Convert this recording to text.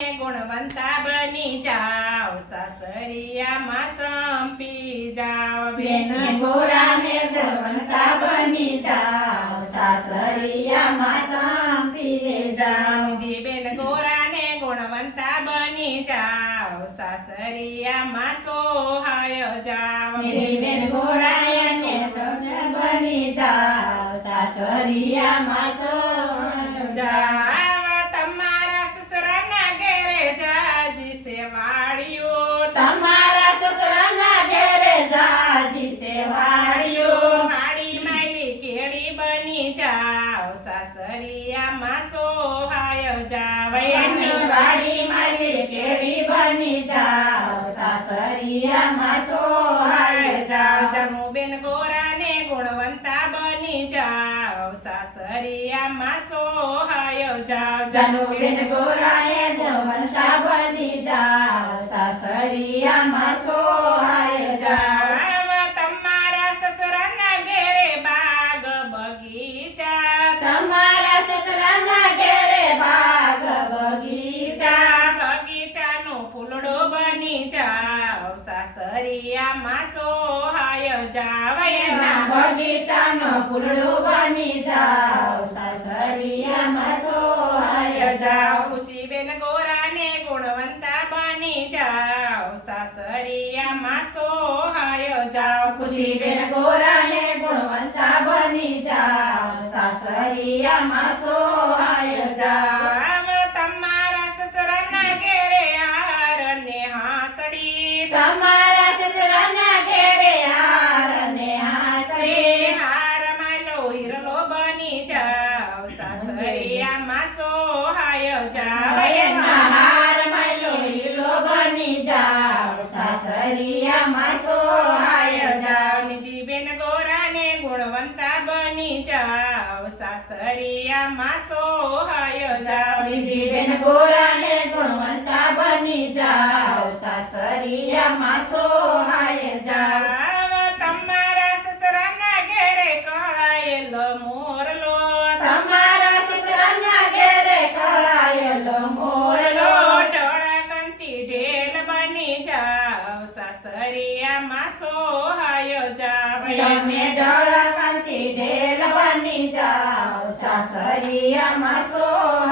ગુણવંતા બની જાઓ સાસરિયામાં સંપી જાઓ બેન ગોરાને ગુણવંતા બની જાઓ સાસરિયામાં સંપીને જાઓ. બેન ગોરાને ગુણવંતા બની જાઓ સાસરિયામાં સોહાય જાઓ. બેન ગોરાયને સૌને બની જાઓ સાસરિયામાં જાજી માડી માયલી કેળી બની જાઓ સાસરિયામાં સોહાય જાવ. એની વાડી માલી કેળી બની જાઓ સાસરિયામાં સોહાય જાઓ જમુબેન ગોરાને ગુણવંતા બની જાઓ સાસરિયામાં સોહાય જાવ. જનુબેન ગોરાને ગુણવંતા બની જાઓ સાસરિયામાં સોહાય બની જાવ સાસરિયામાં સોહાય જાવ એના બગીચાનો ફૂલડું બની જાઓ સાસરિયામાં સોહાય જાઓ ખુશીબેન ગોરાને ગુણવંતા બની જાવ સાસરિયામાં સોહાય જાવ ખુશીબેન ગોરાને સાસરિયામાં સોહાય જાઓ બેન ગોરાને ગુણવંતા બની જાવ. સાસરિયામાં સોહાય જાવ બેન ગોરાને ગુણવંતા બની જાવ. સાસરિયામાં સોહાય જાવ તમારા સસરાના ઘેરે કળાયેલો મોરલો. તમારા સાસરિયામાં સોહાય જાવ તમે ડળકંતી ઢેલ બની જાઓ. સાસરિયામાં સોહાય